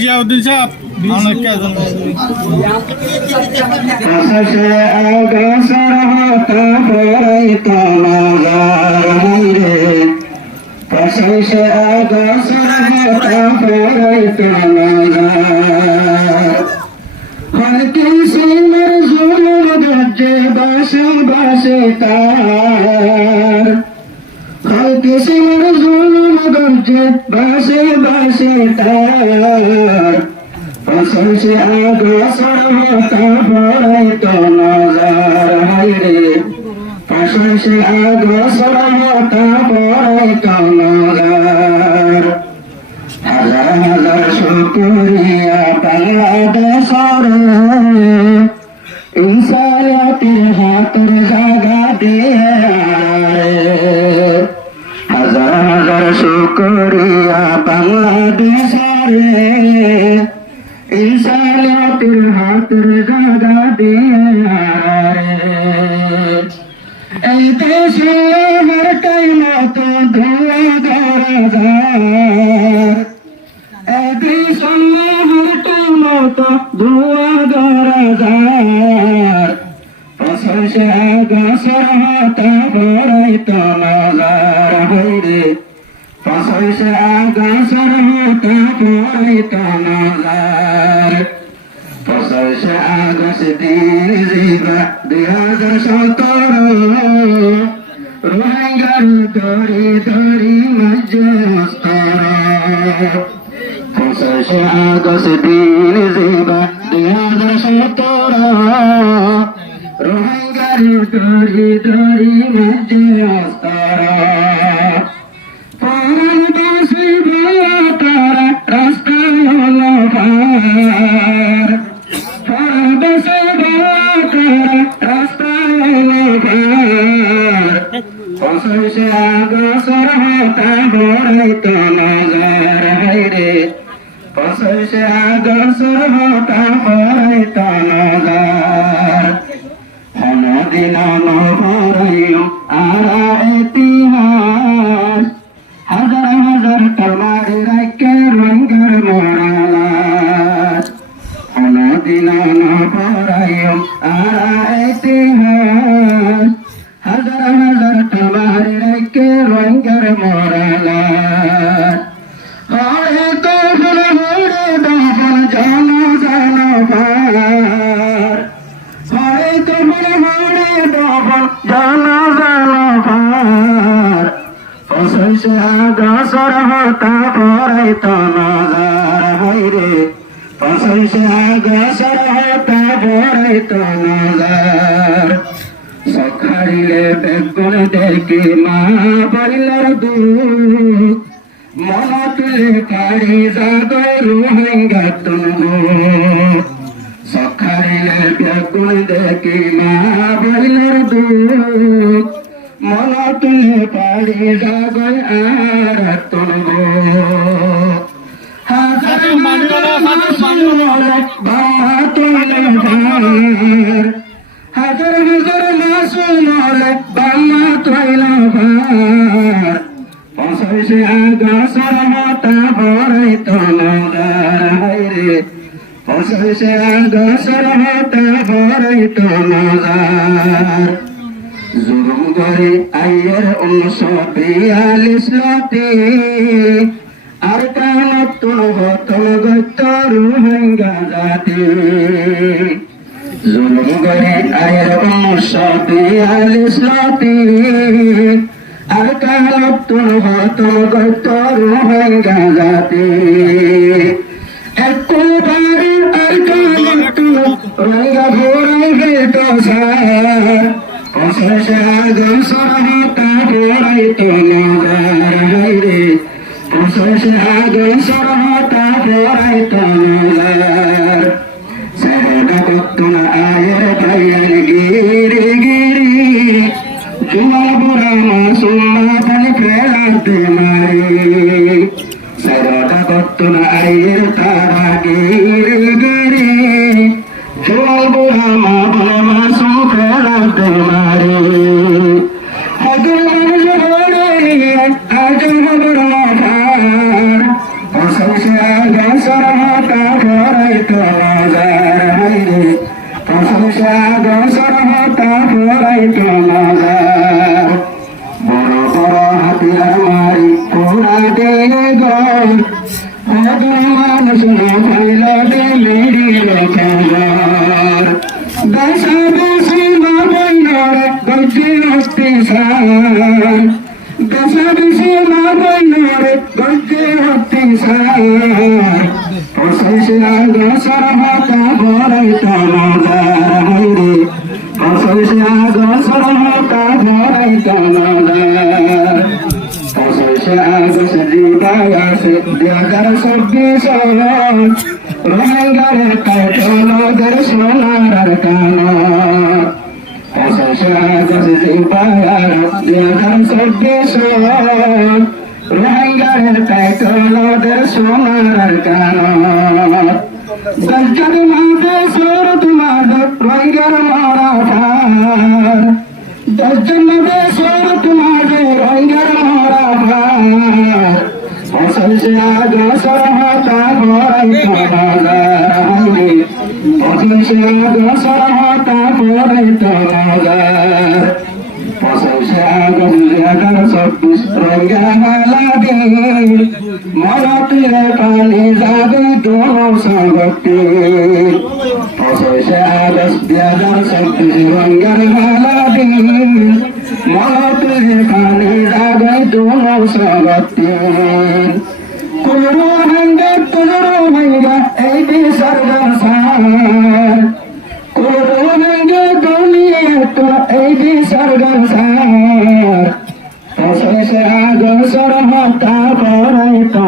জিয়াউদ্দিন সাহেব বাসে বাসে তার বাসে বাসে তার পাশে আগসর হতা পড়াই তো নজার হাইরে পাশে আগসর হতা পড়াই তো নজার হাজার হাজার শুকরিয়া বাংলাদেশর ইনসানিয়তের হাতের জায়গা দিয়ে হাজার হাজার শুকরিয়া বাংলাদেশের ইনসানিয়তের হাতের জায়গা দিয়ে এই দেশে আমার টাইম তো ধোয়া গরাজার এই দেশ আমার টাইম তো ধোয়া গরাজার পাশে আগসর হতা পড়াই তো নজার হইরে পাশে আগসর হতা পড়াই তো নজার পাশে আগস দিন জিবা 2017 রোহিঙ্গার ধরি ধরি মজস্তর পাশে আগস দিন জিবা 2017 রোহিঙ্গার ধরি ধরি মজস্তর পরাণ বাসি তারা রাস্তা হলো ভার পরাণ বাসি তারা রাস্তা হলো ভার পাশে আগসর হতা পড়াই তো নজার হাইরে পাশে আগসর হতা পড়াই তো নজার দিন নহরাইও আরা ইতিহাস হাজার হাজার তরবারি রাইকে রঙ্গের মরালাস দিন নহরাইও আরা ইতিহাস হাজার হাজার তরবারি রাইকে রঙ্গের মরালাস হরে কবুল হরে দফন জন জন ভার হরে কবুল হরে দফন জন জন ভার পাশে আগসর হতা পড়াই তো নজার হাইরে পাশে আগসর হতা পড়াই তো নজার সখারিলে বেগুন দেখি মা বইলার দুধ মন তুলে পারি জাগর রোহিঙ্গা তুনু সখারিলে বেগুন দেখি মা বইলার দুধ মন তুলে পারি জাগর আর তুনু হাজার বাবা তুলে ভার হাজার হাজার মাসুমলে বাবা তুলে ভার পাশে আগসর হতা পড়াই তো নজার হাইরে পাশে আগসর হতা পড়াই তো নজার জুলুম করে আইয়ের 1942 লতি আর কানত তুন হতন গত রোহিঙ্গা জাতি জুলুম করে আইয়ের 1942 লতি আর কালত তুন হতন গত রোহিঙ্গা জাতি একবারে আর কালত তুন রোহিঙ্গা ভোরাই গেত সার পাশে আগসর হতা পড়াই তো নজার হাইরে পাশে আগসর হতা পড়াই তো নজার সেটা কত্তুন আয়ের ভাইয়ার গিরি গিরি জুমার বুড়া মাসুমা তানি ফেরাতে মারি সেটা কত্তুন আয়ের তারা গিরি গিরি তো মজার হাইরে প্রশংসা গোসর হতা পড়াই তো মজার বড় বড় হাতিয়ার মারি পোড়া দিয়ে গল মানুষ না পাইল দিলির খবর দশা বেশি না বইনরে গজ্জি হস্তি সার দশা বেশি না বইনরে গজ্জি হস্তি সার প্রশংসা গোসর হতা পড়াই তো মজার হাইরে প্রশংসা গোসর হতা পড়াই তো মজার রোহিঙ্গার কাঠলোদের সোনার কানা রোহিঙ্গার কাঠলোদের সোনার কানা দশজন মাদে সোর তোমার রোহিঙ্গার মারা ভার দশজন মাদে সোর তোমার রোহিঙ্গার মারা ভার প্রশংসা গোসর হতা পড়াই তো মজার প্রশংসা গোসর হতা পড়াই তো মজার প্রশংসা গোসর সবিস রঙা মালা দে মরতে পানি যাবে দোনো সবতে প্রশংসা গোসর সবিস রঙা মালা দে মরতে পানি যাবে দোনো সবতে তুলরো ভাঙ্গা এই দেশের সংসার তুলরো ভাঙ্গা দুনিয়া তো এই দেশের সংসার প্রশংসা গোসর হতা পড়াই তো